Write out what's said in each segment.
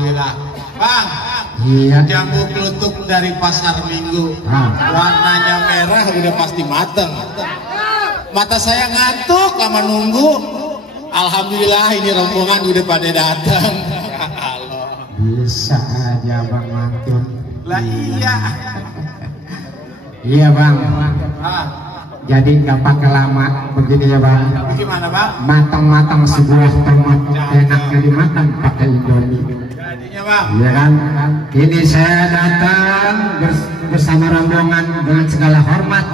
Alhamdulillah. Bang, iya. Jambu kelutuk dari pasar Minggu. Warnanya merah udah pasti mateng. Mata saya ngantuk sama nunggu. Alhamdulillah ini rombongan udah pada datang. Ya Allah. Bisa aja Bang Mantun. Lah iya. Iya Bang. Ah, Jadi nggak pakai lama begini ya Bang. gimana Bang? Matang-matang sebuah tomat enaknya dimakan pakai Indomie. Jadinya Bang. Iya kan? Ini saya datang bersama rombongan dengan segala hormat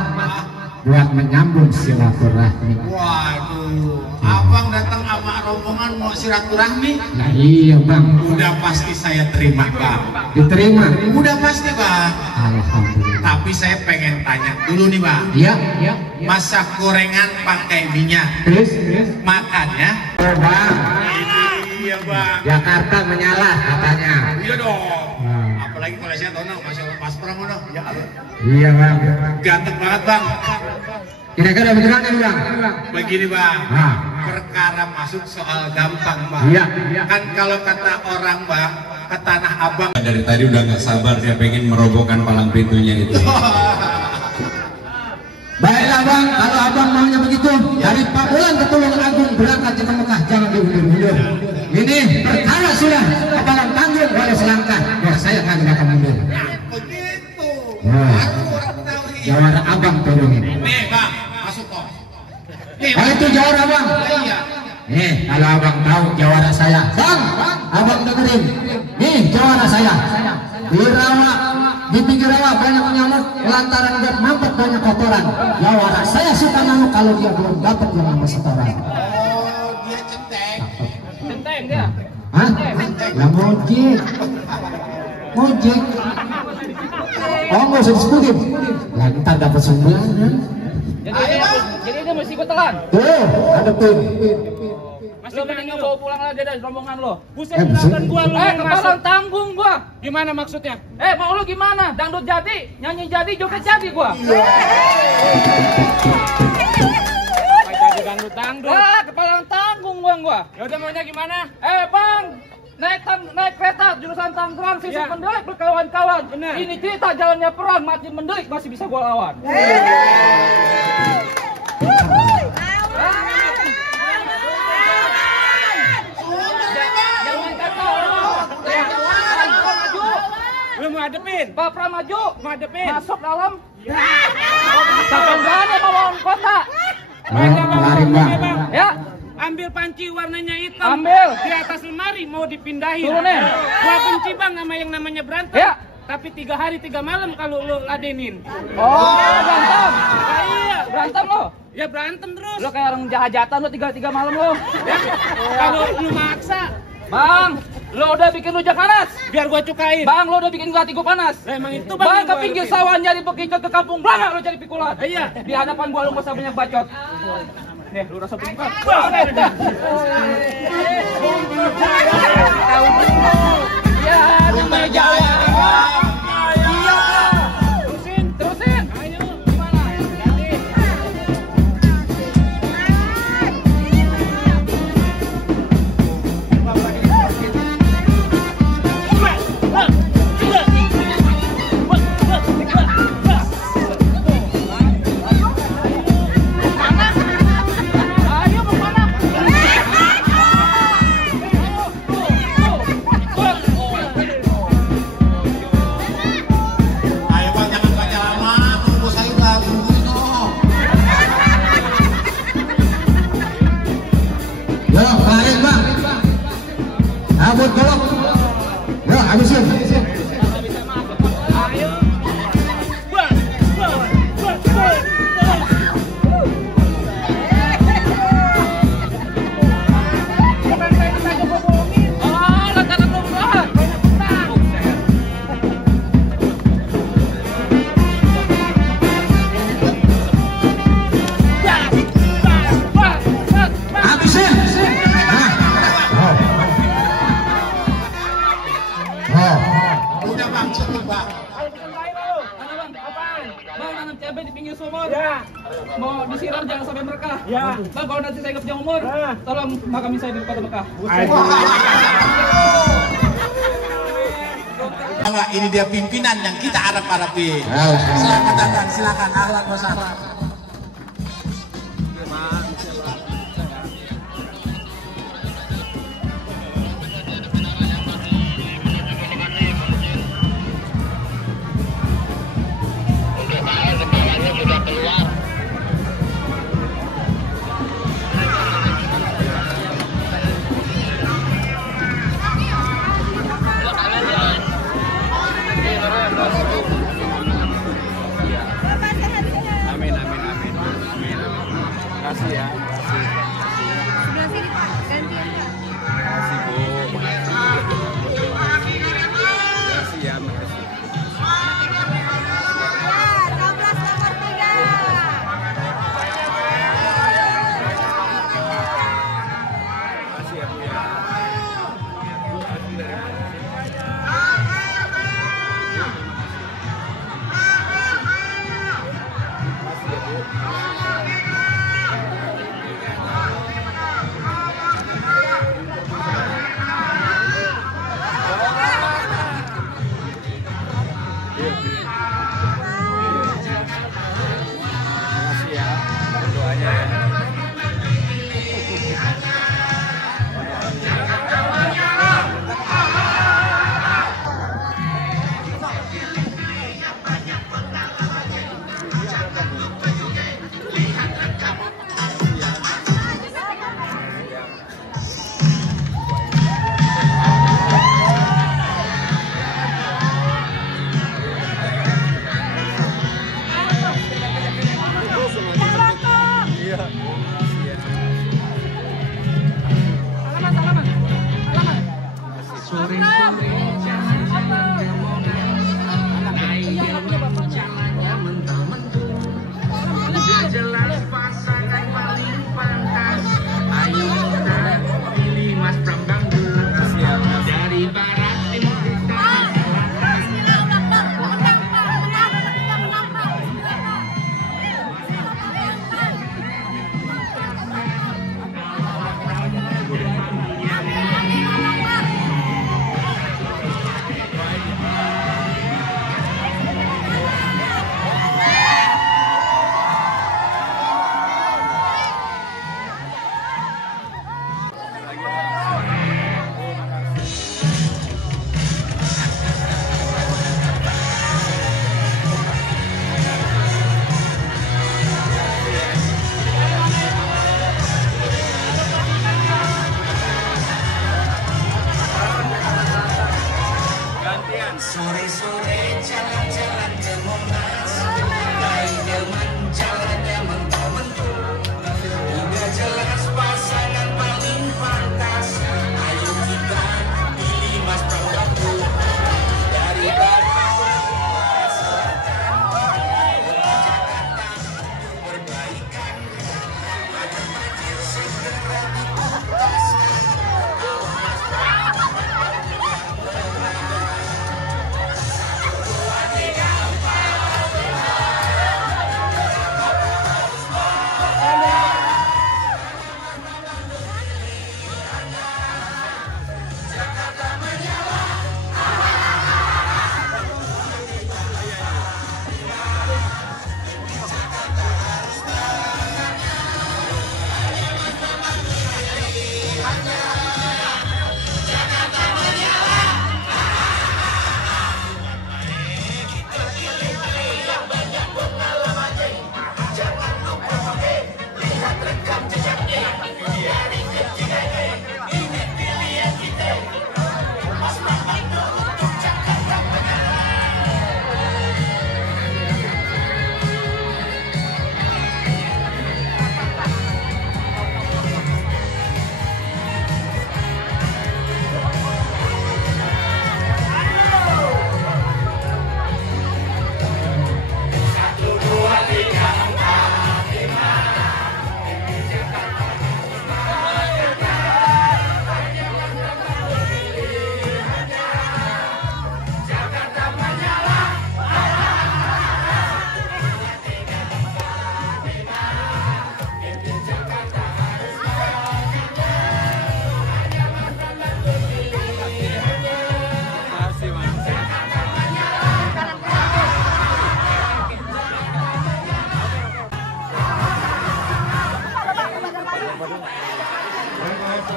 buat menyambung silaturahmi. Waduh, abang datang sama rombongan mau silaturahmi? Nah iya Bang. Udah pasti saya terima Bang. Diterima? Udah pasti Bang. Alhamdulillah. Tapi saya pengen tanya dulu nih Bang. Iya. Masak gorengan pakai minyak, Terus? makannya? Oh Bang, Iya Bang. Jakarta menyala katanya. Iya dong. Apalagi kalau saya tahu Masya Allah Mas Pram udah. Ya Allah. Iya Bang. Ganteng banget Bang. Kira-kira bagaimana nih Bang? Begini Bang. Nah. Perkara masuk soal gampang Bang. Iya. Kan kalau kata orang Bang, ke Tanah Abang. Dari tadi udah nggak sabar, dia pengen merobohkan palang pintunya itu. Baiklah Bang, kalau Abang maunya begitu, dari Pamulan ke Tulung Agung berangkat ke Mekah, jangan diundur-undur. Ini perkara sudah kepalang tanggung oleh selangkah. Ya saya kan akan mundur. Begitu. Nah. Aku orang tahu ini. Jawara Abang tolongin. Nih Bang, masuk kok. Nih, Oh itu jawara Bang. iya. Nih kalau Abang tahu jawara saya, Bang, Abang dengerin. Nih jawara saya. Di rawa, di pinggir rawa banyak nyamuk, lantaran dia mampet banyak kotoran. Jawara saya suka nyamuk kalau dia belum dapat yang nama setoran. Oh, dia centeng. Centeng dia. Hah? Yang ngojek. Ngojek. Oh nggak usah disebutin. Lah ntar dapat sumbangan. Jadi dia mesti ikut telan. Tuh, ada pin. Lo mending bawa pulang lagi dari rombongan lo. Buset. Gua lo kepalang tanggung gua. Gimana maksudnya? Mau lu gimana? Dangdut jadi, nyanyi jadi, joget jadi gua. Jadi dangdut. Kepalang tanggung gua. Ya udah maunya gimana? Bang, naik kereta jurusan Tangerang sih mendelik berkawan-kawan. Ini cerita jalannya perang, mati mendelik masih bisa gua lawan. Lu mau hadepin? Pak Pram maju. Mau hadepin? Masuk dalam. Sampai berani melawan kota. Kemarin Bang. Ya. Ambil panci warnanya hitam. Ambil. Di atas lemari mau dipindahin. Turunin. Gua benci Bang sama yang namanya berantem. Ya. Tapi 3 hari 3 malam kalau lu ladenin. Oh, berantem. Iya. Berantem lo. Ya berantem terus. Lo kayak orang jahat-jahatan lo 3 malam lo. Ya. Kalau lu maksa, Bang, lo udah bikin rujak panas. biar gua cukain. Bang, lo udah bikin hati gua panas. Lah, emang itu Bang, yang ke gua pinggir hadepin. sawah nyari begitu ke kampung belakang lo cari pikulan. Iya. Di hadapan gua lo gak usah banyak bacot. Nih, lu rasa pingkan. Ya, namanya Jawa. Terusin. Ayo, gimana? Ayo, mau mana? Ayo Bang, jangan baca lama, tunggu saya udah tungguin dong. Yo, kemarin Bang. Abut golok. Yo, habisin. Habisin. Nah. Oh. Udah Bang, cukup Bang. Bang, nanam cabai di pinggir sumur. Ya. Mau disiram jangan sampai berkah. Ya. Bang, kalau nanti saya kepanjang umur, tolong makamin saya di kota Mekah. Ini dia pimpinan yang kita harap-harapin. Selamat datang, silakan. Ahlan wa sahlan.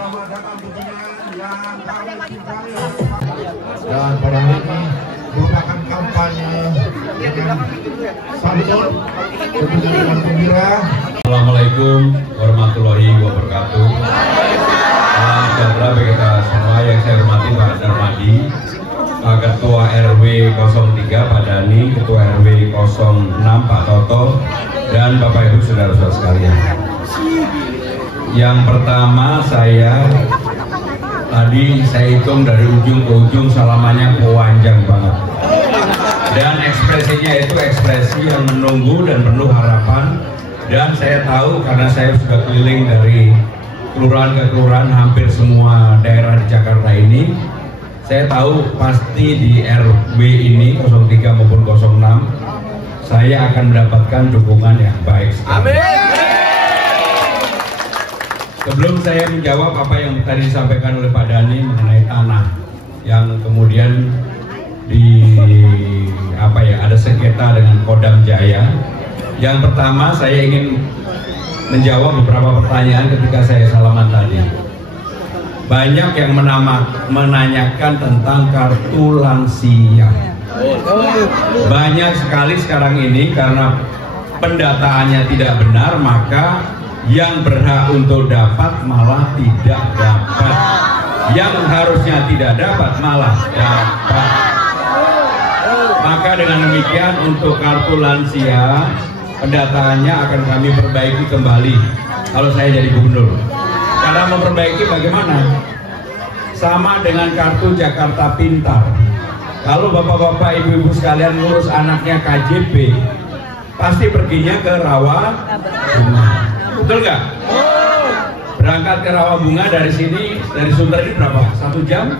Dan pada hari ini merupakan kampanye dengan santun, tentunya dengan gembira. Assalamualaikum warahmatullahi wabarakatuh. Salam sejahtera bagi kita semua yang saya hormati Pak Darmadi, Pak Ketua RW 03 Pak Dani, Ketua RW 06 Pak Toto, dan Bapak Ibu saudara-saudara sekalian. Yang pertama tadi saya hitung dari ujung ke ujung salamannya panjang banget. Dan ekspresinya itu ekspresi yang menunggu dan penuh harapan. Dan saya tahu karena saya sudah keliling dari kelurahan ke kelurahan hampir semua daerah di Jakarta ini. Saya tahu pasti di RW ini 03 maupun 06 saya akan mendapatkan dukungan yang baik. Amin. Sebelum saya menjawab apa yang tadi disampaikan oleh Pak Dani mengenai tanah yang kemudian ada sengketa dengan Kodam Jaya. Yang pertama saya ingin menjawab beberapa pertanyaan ketika saya salaman tadi. Banyak yang menanyakan tentang kartu lansia. Banyak sekali sekarang ini karena pendataannya tidak benar, maka yang berhak untuk dapat malah tidak dapat. Yang harusnya tidak dapat malah dapat. Maka dengan demikian untuk kartu lansia pendataannya akan kami perbaiki kembali kalau saya jadi gubernur. Cara memperbaiki bagaimana? Sama dengan kartu Jakarta Pintar. Kalau bapak-bapak, ibu-ibu sekalian ngurus anaknya KJP, pasti perginya ke Rawa Bunga. Betul nggak? Berangkat ke Rawa Bunga dari sini, dari Sunter ini berapa? 1 jam?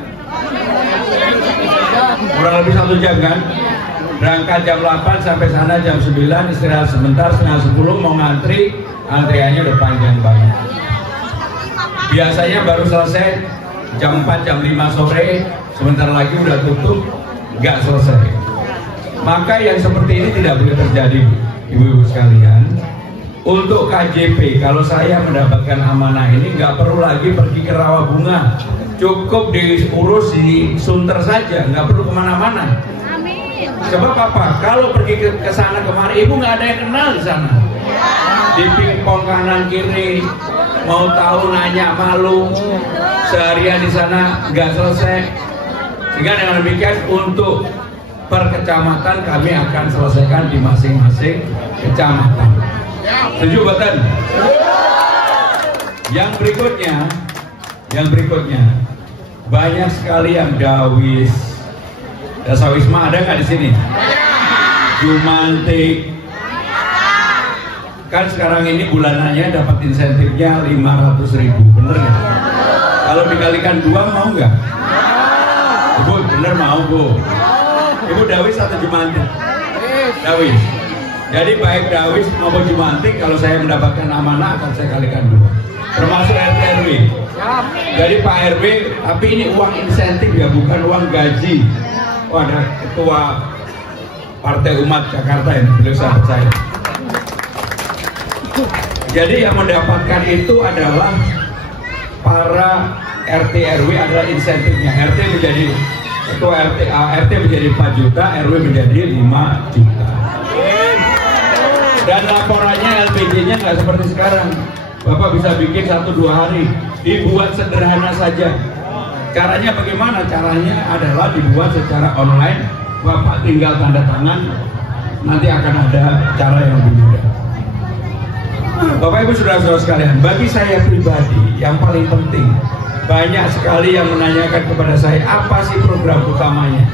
Kurang lebih 1 jam kan? Berangkat jam 8 sampai sana jam 9, istirahat sebentar, setengah 10 mau ngantri, antriannya udah panjang banget. Biasanya baru selesai jam 4, jam 5 sore, sebentar lagi udah tutup, nggak selesai. Maka yang seperti ini tidak boleh terjadi, ibu-ibu sekalian. Untuk KJP, kalau saya mendapatkan amanah ini, nggak perlu lagi pergi ke Rawa Bunga, cukup diurus di Sunter saja, nggak perlu kemana-mana. Sebab apa? Kalau pergi ke sana kemari, ibu nggak ada yang kenal di sana. Di pingpong kanan kiri, mau tahu nanya malu, seharian di sana nggak selesai. Sehingga dengan demikian untuk per kecamatan kami akan selesaikan di masing-masing kecamatan. Setuju betul? Yang berikutnya banyak sekali yang dawis. Dasa Wisma ada nggak di sini? Jumantik. Kan sekarang ini bulanannya dapat insentifnya 500.000, bener nggak? Kalau dikalikan 2 mau nggak? Ibu bener mau Bu? Ibu dawis atau jumantik? Dawis. Jadi baik dawis maupun jumantik, kalau saya mendapatkan amanah akan saya kalikan 2. Termasuk RT RW. Jadi Pak RW, tapi ini uang insentif ya, bukan uang gaji. Oh, ada ketua Partai Umat Jakarta ini, beliau sahabat saya. Jadi yang mendapatkan itu adalah para RT RW, adalah insentifnya. RT menjadi ketua RT menjadi 4 juta, RW menjadi 5 juta. Dan laporannya LPG-nya nggak seperti sekarang. Bapak bisa bikin 1-2 hari, dibuat sederhana saja. Caranya bagaimana? Caranya adalah dibuat secara online. Bapak tinggal tanda tangan, nanti akan ada cara yang lebih mudah. Bapak Ibu saudara-saudara sekalian, bagi saya pribadi yang paling penting, banyak sekali yang menanyakan kepada saya, apa sih program utamanya?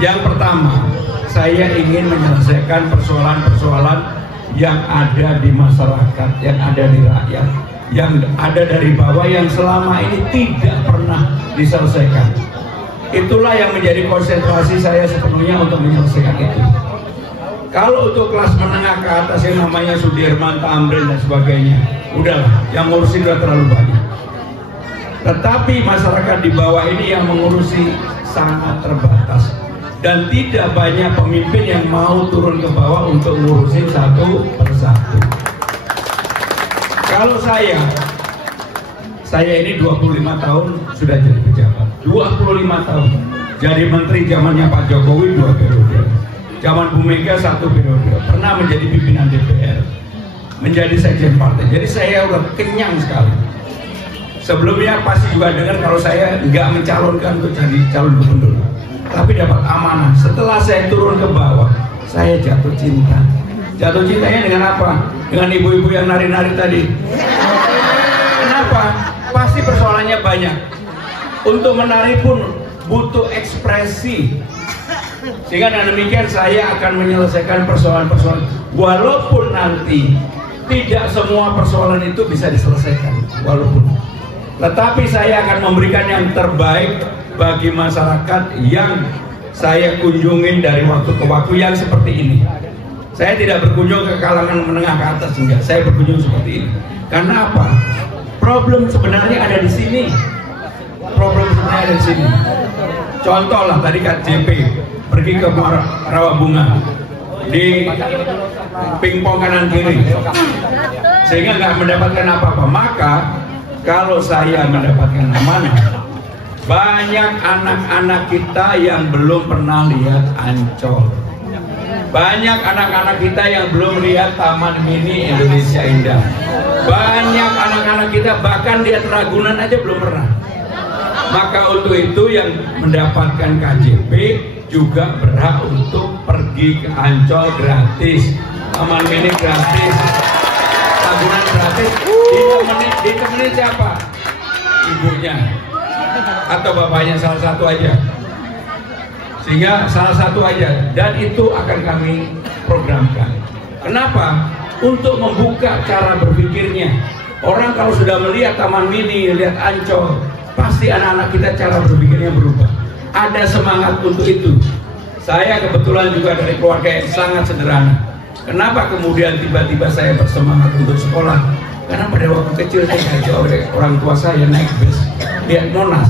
Yang pertama, saya ingin menyelesaikan persoalan-persoalan yang ada di masyarakat, yang ada di rakyat, yang ada dari bawah, yang selama ini tidak pernah diselesaikan. Itulah yang menjadi konsentrasi saya sepenuhnya untuk menyelesaikan itu. Kalau untuk kelas menengah ke atas yang namanya Sudirman, Tamrin dan sebagainya, udahlah, yang ngurusin udah terlalu banyak. Tetapi masyarakat di bawah ini yang mengurusi sangat terbatas. Dan tidak banyak pemimpin yang mau turun ke bawah untuk ngurusin satu persatu. Kalau saya saya ini 25 tahun sudah jadi pejabat. 25 tahun. Jadi menteri zamannya Pak Jokowi 2 periode. Zaman Bu Mega 1 periode. Pernah menjadi pimpinan DPR. Menjadi sekjen partai. Jadi saya udah kenyang sekali. Sebelumnya pasti juga dengar kalau saya nggak mencalonkan untuk jadi calon gubernur. Tapi dapat amanah. Setelah saya turun ke bawah, saya jatuh cinta. Jatuh cintanya dengan apa? Dengan ibu-ibu yang nari-nari tadi. Kenapa? Pasti persoalannya banyak. Untuk menari pun butuh ekspresi. Sehingga dengan demikian saya akan menyelesaikan persoalan-persoalan. Walaupun nanti tidak semua persoalan itu bisa diselesaikan. Walaupun. Tetapi saya akan memberikan yang terbaik bagi masyarakat yang saya kunjungin dari waktu ke waktu yang seperti ini. Saya tidak berkunjung ke kalangan menengah ke atas, enggak. Saya berkunjung seperti ini. Karena apa? Problem sebenarnya ada di sini. Problem sebenarnya ada di sini. Contoh lah tadi KJP pergi ke Rawabunga di pingpong kanan kiri, sehingga nggak mendapatkan apa-apa. Maka kalau saya mendapatkan amanah, banyak anak-anak kita yang belum pernah lihat Ancol. Banyak anak-anak kita yang belum lihat Taman Mini Indonesia Indah. Banyak anak-anak kita bahkan lihat Ragunan aja belum pernah. Maka untuk itu yang mendapatkan KJP juga berhak untuk pergi ke Ancol gratis, Taman Mini gratis, Ragunan gratis. Ditemani siapa? Ibunya atau bapaknya, salah satu aja. Sehingga salah satu aja, dan itu akan kami programkan. Kenapa? Untuk membuka cara berpikirnya. Orang kalau sudah melihat Taman Mini, lihat Ancol, pasti anak-anak kita cara berpikirnya berubah. Ada semangat untuk itu. Saya kebetulan juga dari keluarga yang sangat sederhana. Kenapa kemudian tiba-tiba saya bersemangat untuk sekolah? Karena pada waktu kecil saya diajak oleh orang tua saya naik bus lihat Monas.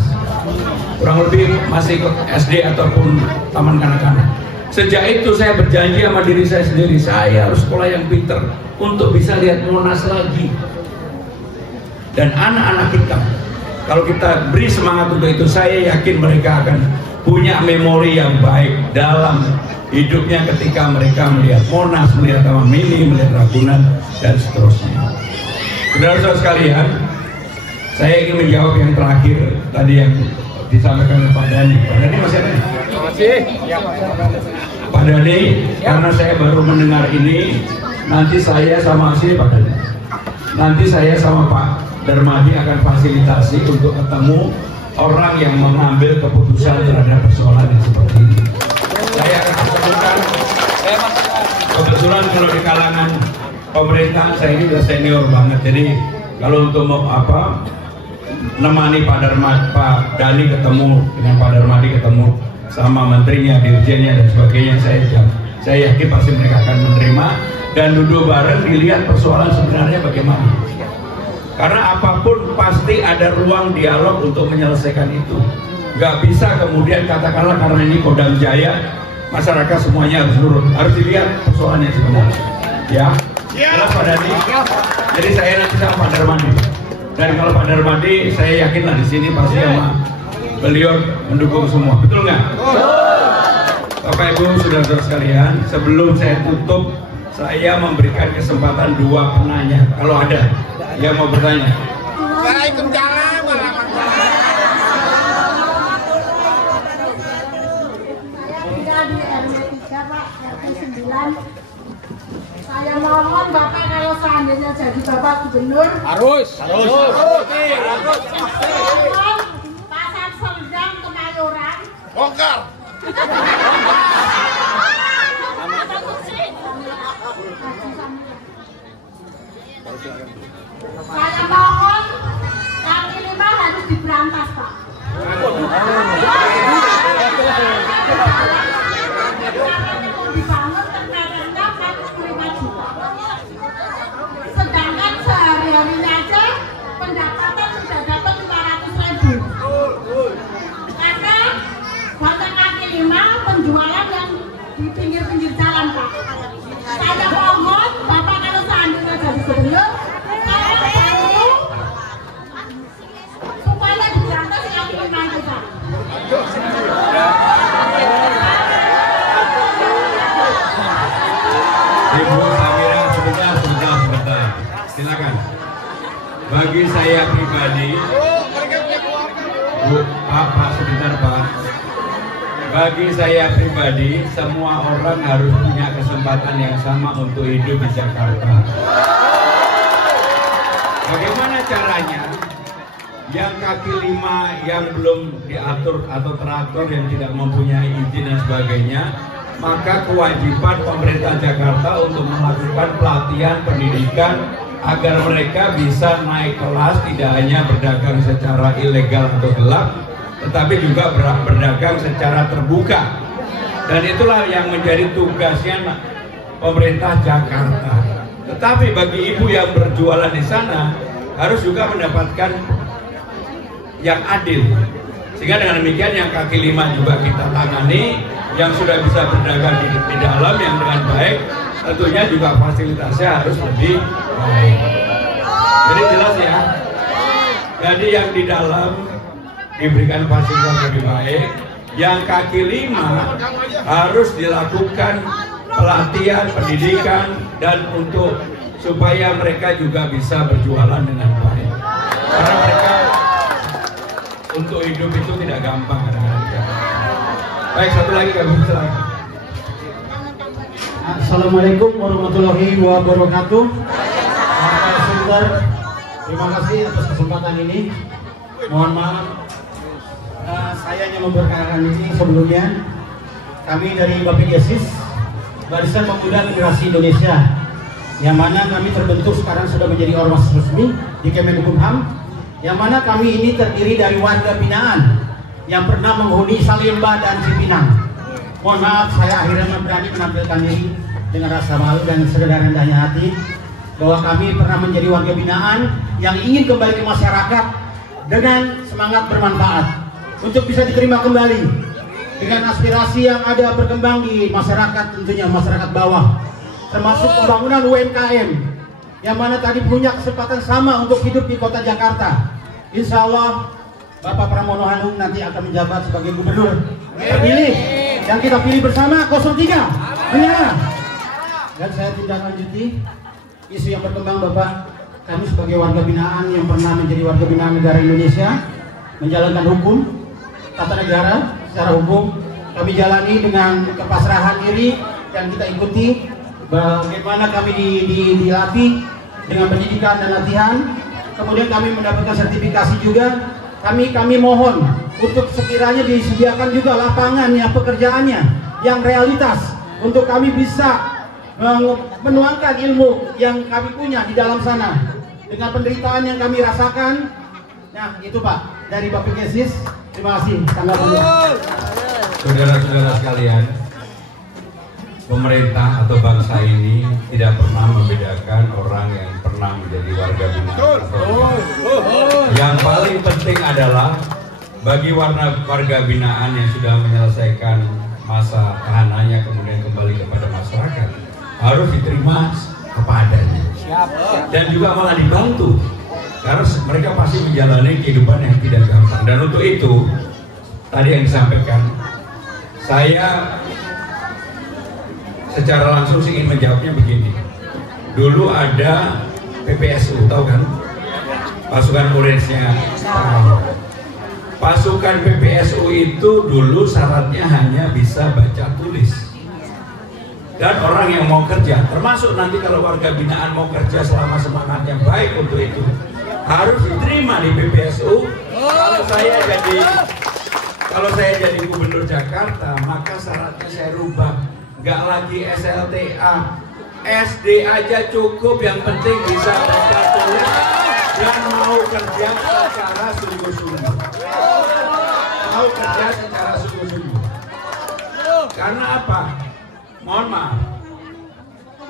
Kurang lebih masih ke SD ataupun taman kanak-kanak. Sejak itu saya berjanji sama diri saya sendiri, saya harus sekolah yang pinter untuk bisa lihat Monas lagi. Dan anak-anak kita, kalau kita beri semangat untuk itu, saya yakin mereka akan punya memori yang baik dalam hidupnya ketika mereka melihat Monas, melihat Taman Mini, melihat Ragunan, dan seterusnya. Saudara-saudara sekalian, saya ingin menjawab yang terakhir tadi yang disampaikan oleh Pak Dhani. Pak Dhani masih ada? Masih. Pak Dhani, karena saya baru mendengar ini, nanti saya sama Pak Dhani, nanti saya sama Pak Darmadi akan fasilitasi untuk ketemu orang yang mengambil keputusan terhadap persoalan yang seperti ini. Saya akan ketemukan. Kebetulan kalau di kalangan pemerintahan saya ini sudah senior banget, jadi kalau untuk nemani Pak Dhani ketemu dengan Pak Darmadi, ketemu sama menterinya, dirjennya dan sebagainya, saya yakin pasti mereka akan menerima dan duduk bareng dilihat persoalan sebenarnya bagaimana. Karena apapun pasti ada ruang dialog untuk menyelesaikan itu. Gak bisa kemudian katakanlah karena ini Kodam Jaya masyarakat semuanya harus nurut, harus dilihat persoalannya sebenarnya. Ya, jelas Pak Dhani. Jadi saya nanti sama Pak Darmadi. Dan kalau Pak Darmadi, saya yakinlah di sini pasti sama beliau mendukung semua, betul nggak? Bapak Ibu, saudara-saudara sekalian, sebelum saya tutup, saya memberikan kesempatan 2 penanya, kalau ada yang mau bertanya. Saya mohon Bapak kalau seandainya jadi Bapak Gubernur Harus. Pasar Serdang Kemayoran Bongkar. Saya mohon kaki 5 harus diberantas Pak. Dibangun terkadangnya 45 juta. Sedangkan sehari-harinya aja pendapatan sudah dapat 500.000. Karena hotel kaki 5 penjualan yang di pinggir-pinggir jalan Pak. Saya mohon Bapak kalau seandainya jadi gubernur, saya bantu bagi saya pribadi, Pak, sebentar Pak. Bagi saya pribadi, semua orang harus punya kesempatan yang sama untuk hidup di Jakarta. Bagaimana caranya? Yang kaki lima yang belum diatur atau traktor yang tidak mempunyai izin dan sebagainya, maka kewajiban pemerintah Jakarta untuk melakukan pelatihan pendidikan agar mereka bisa naik kelas, tidak hanya berdagang secara ilegal atau gelap, tetapi juga berdagang secara terbuka. Dan itulah yang menjadi tugasnya pemerintah Jakarta. Tetapi bagi ibu yang berjualan di sana harus juga mendapatkan yang adil. Sehingga dengan demikian yang kaki lima juga kita tangani, yang sudah bisa berdagang di dalam yang dengan baik, tentunya juga fasilitasnya harus lebih baik. Jadi jelas ya. Jadi yang di dalam diberikan fasilitas lebih baik, yang kaki lima harus dilakukan pelatihan, pendidikan, dan untuk supaya mereka juga bisa berjualan dengan baik. Karena mereka untuk hidup itu tidak gampang kadang-kadang. Baik, satu lagi kami silakan. Assalamualaikum warahmatullahi wabarakatuh. Pak Sumber, terima kasih atas kesempatan ini. Mohon maaf, saya hanya memperkenalkan ini sebelumnya. Kami dari Bappegesis, Barisan Pemuda Generasi Indonesia, yang mana kami terbentuk sekarang sudah menjadi ormas resmi di Kemenkumham, yang mana kami ini terdiri dari warga binaan yang pernah menghuni Salemba dan Cipinang. Mohon maaf, saya akhirnya berani menampilkan diri dengan rasa malu dan sederhananya hati bahwa kami pernah menjadi warga binaan yang ingin kembali ke masyarakat dengan semangat bermanfaat untuk bisa diterima kembali dengan aspirasi yang ada berkembang di masyarakat, tentunya masyarakat bawah, termasuk pembangunan UMKM yang mana tadi punya kesempatan sama untuk hidup di kota Jakarta. Insya Allah Bapak Pramono Anung nanti akan menjabat sebagai gubernur terpilih yang kita pilih bersama 03. Benar. Dan saya tidak lanjuti isu yang berkembang Bapak. Kami sebagai warga binaan yang pernah menjadi warga binaan negara Indonesia, menjalankan hukum, tata negara secara hukum, kami jalani dengan kepasrahan diri dan kita ikuti bagaimana kami dilatih dengan pendidikan dan latihan. Kemudian kami mendapatkan sertifikasi juga. Kami mohon untuk sekiranya disediakan juga lapangannya, pekerjaannya yang realitas untuk kami bisa menuangkan ilmu yang kami punya di dalam sana dengan penderitaan yang kami rasakan. Nah itu Pak dari Bappegesis. Terima kasih tanggapannya. Saudara-saudara sekalian, pemerintah atau bangsa ini tidak pernah membedakan orang yang pernah menjadi warga binaan. Yang paling penting adalah bagi warga binaan yang sudah menyelesaikan masa tahanannya kemudian kembali kepada masyarakat harus diterima apa adanya dan juga malah dibantu karena mereka pasti menjalani kehidupan yang tidak gampang. Dan untuk itu tadi yang disampaikan, saya secara langsung ingin menjawabnya begini. Dulu ada PPSU, tahu kan? Pasukan Orange-nya. Pasukan PPSU itu dulu syaratnya hanya bisa baca tulis. Dan orang yang mau kerja, termasuk nanti kalau warga binaan mau kerja selama semangat yang baik untuk itu, harus diterima di PPSU. Kalau saya jadi gubernur Jakarta, maka syaratnya saya rubah. Nggak lagi SLTA, SD aja cukup, yang penting bisa baca tulis dan mau kerja secara sungguh-sungguh. Mau kerja secara sungguh-sungguh. Karena apa? Mohon maaf,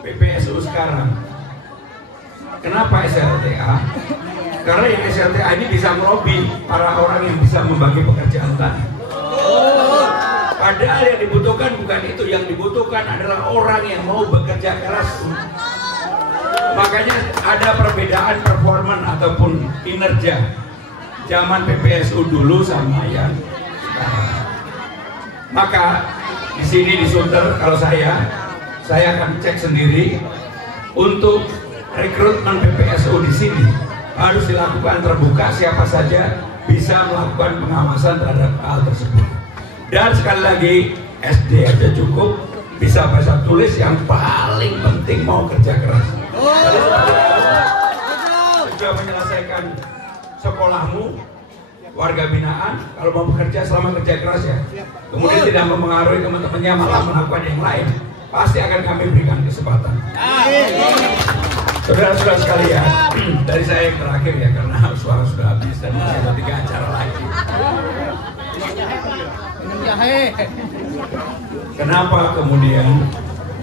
PPSU sekarang. Kenapa SLTA? Karena yang SLTA ini bisa melobi para orang yang bisa membagi pekerjaan tadi. Padahal yang dibutuhkan bukan itu, yang dibutuhkan adalah orang yang mau bekerja keras. Makanya ada perbedaan performan ataupun kinerja zaman PPSU dulu sama yang sekarang. Maka di sini di Sunter, kalau saya akan cek sendiri untuk rekrutmen PPSU di sini. harus dilakukan terbuka, siapa saja bisa melakukan pengawasan terhadap hal tersebut. Dan sekali lagi, SD aja cukup, bisa baca tulis, yang paling penting mau kerja keras. Juga menyelesaikan sekolahmu, warga binaan, kalau mau bekerja selama kerja keras ya. Kemudian tidak mempengaruhi teman-temannya malah melakukan yang lain, pasti akan kami berikan kesempatan. Saudara-saudara sekalian, dari saya yang terakhir ya, karena suara sudah habis dan masih ada 3 acara lagi. Kenapa kemudian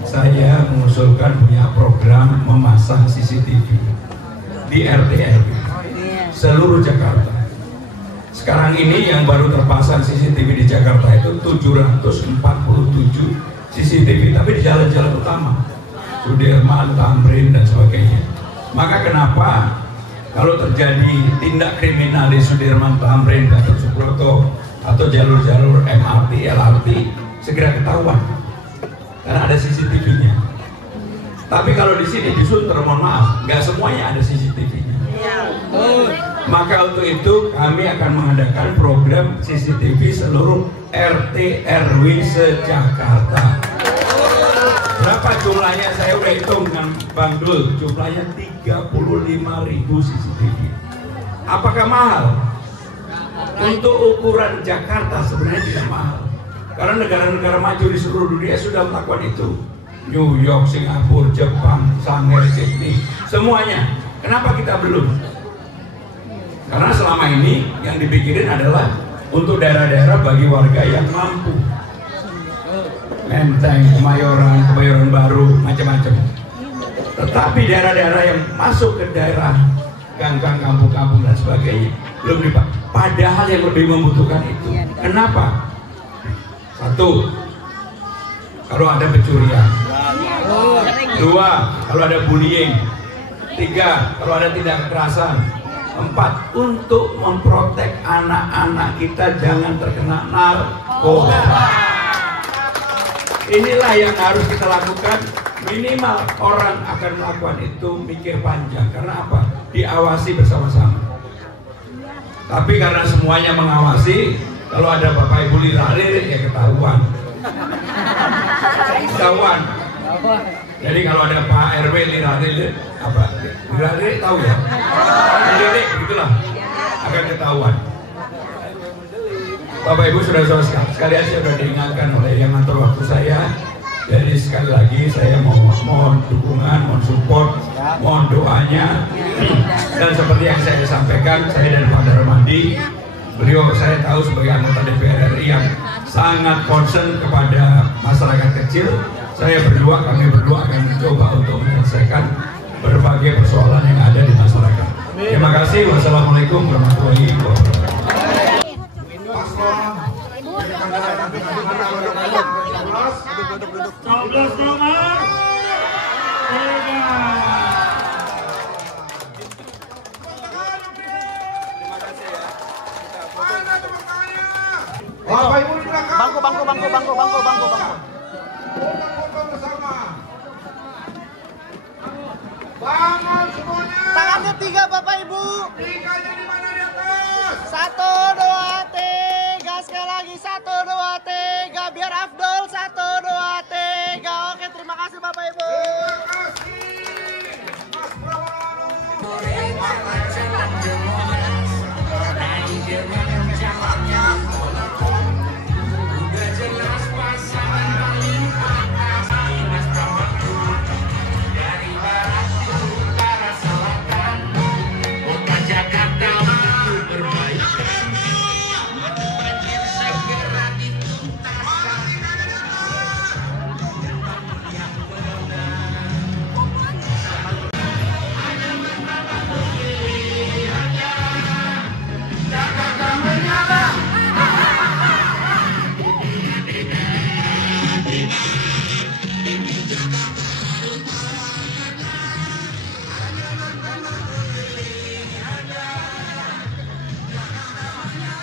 saya mengusulkan punya program memasang CCTV di RT/RW seluruh Jakarta? Sekarang ini yang baru terpasang CCTV di Jakarta itu 747 CCTV, tapi di jalan-jalan utama, Sudirman, Tamrin, dan sebagainya. Maka kenapa kalau terjadi tindak kriminal di Sudirman, Tamrin, Gatot Subroto, atau jalur-jalur MRT, LRT, segera ketahuan karena ada CCTV-nya. Tapi kalau di sini di Sunter, mohon maaf, nggak semuanya ada CCTV-nya. Maka untuk itu kami akan mengadakan program CCTV seluruh RT/RW se-Jakarta. Berapa jumlahnya saya udah hitung dengan Bang Dul, jumlahnya 35.000 CCTV. Apakah mahal? Untuk ukuran Jakarta sebenarnya tidak mahal, karena negara-negara maju di seluruh dunia sudah melakukan itu. New York, Singapura, Jepang, Shanghai, Sydney, semuanya. Kenapa kita belum? Karena selama ini yang dipikirin adalah untuk daerah-daerah bagi warga yang mampu. Menteng, Kebayoran Baru, macam-macam. Tetapi daerah-daerah yang masuk ke daerah gang-gang, kampung-kampung dan sebagainya belum dipakai. Padahal yang lebih membutuhkan itu. Kenapa? 1, kalau ada pencurian. 2, kalau ada bullying. 3, kalau ada tindak kekerasan. 4, untuk memprotek anak-anak kita jangan terkena narkoba. Inilah yang harus kita lakukan. Minimal orang akan melakukan itu mikir panjang. Karena apa? Diawasi bersama-sama. Tapi karena semuanya mengawasi, kalau ada Bapak Ibu lirik ya ketahuan. Ketahuan. Jadi kalau ada Pak RW lirik apa? Lirik tahu ya? Lirik begitulah. Akan ketahuan. Bapak Ibu sudah sekalian, saya sudah diingatkan oleh yang ngatur waktu saya. Jadi sekali lagi saya mohon dukungan, mohon support, mohon doanya. Dan seperti yang saya sampaikan, saya dan Pak Darmadi, beliau saya tahu sebagai anggota DPR RI yang sangat concern kepada masyarakat kecil. Kami berdua akan mencoba untuk menyelesaikan berbagai persoalan yang ada di masyarakat. Terima kasih. Wassalamualaikum warahmatullahi wabarakatuh. Bapak Ibu di belakang. Bangku. Foto bersama. Bangun semuanya. Tangannya 3 Bapak Ibu. 3-nya di mana di atas? 1, 2, 3. Sekali lagi 1, 2, 3. Biar Afdol 1, 2, 3. Oke, terima kasih Bapak Ibu. Terima kasih Mas Pramono.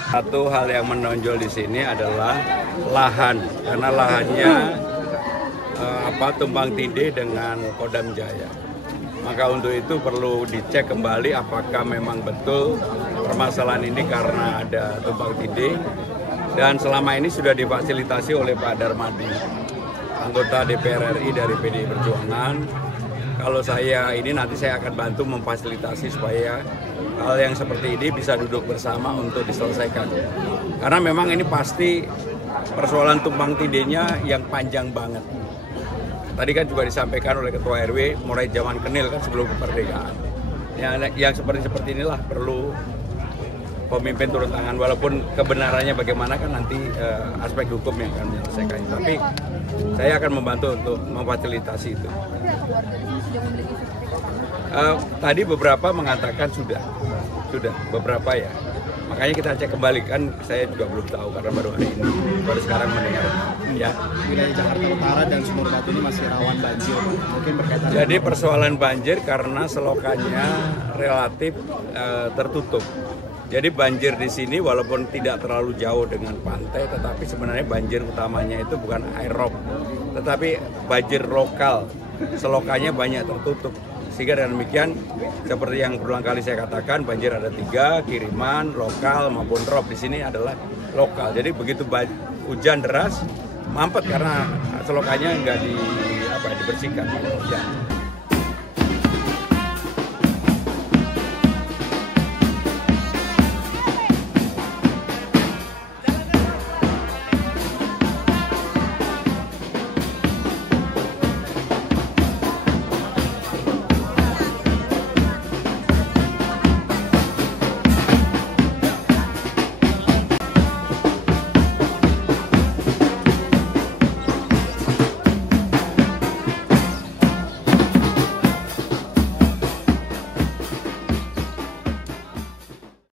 Satu hal yang menonjol di sini adalah lahan, karena lahannya tumpang tindih dengan Kodam Jaya. Maka untuk itu perlu dicek kembali apakah memang betul permasalahan ini karena ada tumpang tindih, dan selama ini sudah difasilitasi oleh Pak Darmadi, anggota DPR RI dari PDI Perjuangan. Kalau saya ini nanti saya akan bantu memfasilitasi supaya hal yang seperti ini bisa duduk bersama untuk diselesaikan. Karena memang ini pasti persoalan tumpang tindihnya yang panjang banget. Tadi kan juga disampaikan oleh Ketua RW mulai zaman Kenil kan sebelum kemerdekaan. Yang seperti inilah perlu pemimpin turun tangan, walaupun kebenarannya bagaimana kan nanti aspek hukum yang akan menyelesaikan. Tapi saya akan membantu untuk memfasilitasi itu. Tadi beberapa mengatakan sudah beberapa ya. Makanya kita cek kembali, kan saya juga belum tahu karena baru hari ini, baru sekarang mendengar. Ya. Wilayah Jakarta Utara dan Sumur Batu ini masih rawan banjir. Mungkin berkaitan. Jadi persoalan banjir karena selokannya relatif tertutup. Jadi banjir di sini walaupun tidak terlalu jauh dengan pantai, tetapi sebenarnya banjir utamanya itu bukan air rob, tetapi banjir lokal. Selokannya banyak tertutup. Sehingga dengan demikian, seperti yang berulang kali saya katakan, banjir ada 3, kiriman, lokal maupun rob. Di sini adalah lokal. Jadi begitu hujan deras, mampet karena selokannya nggak dibersihkan. Ya.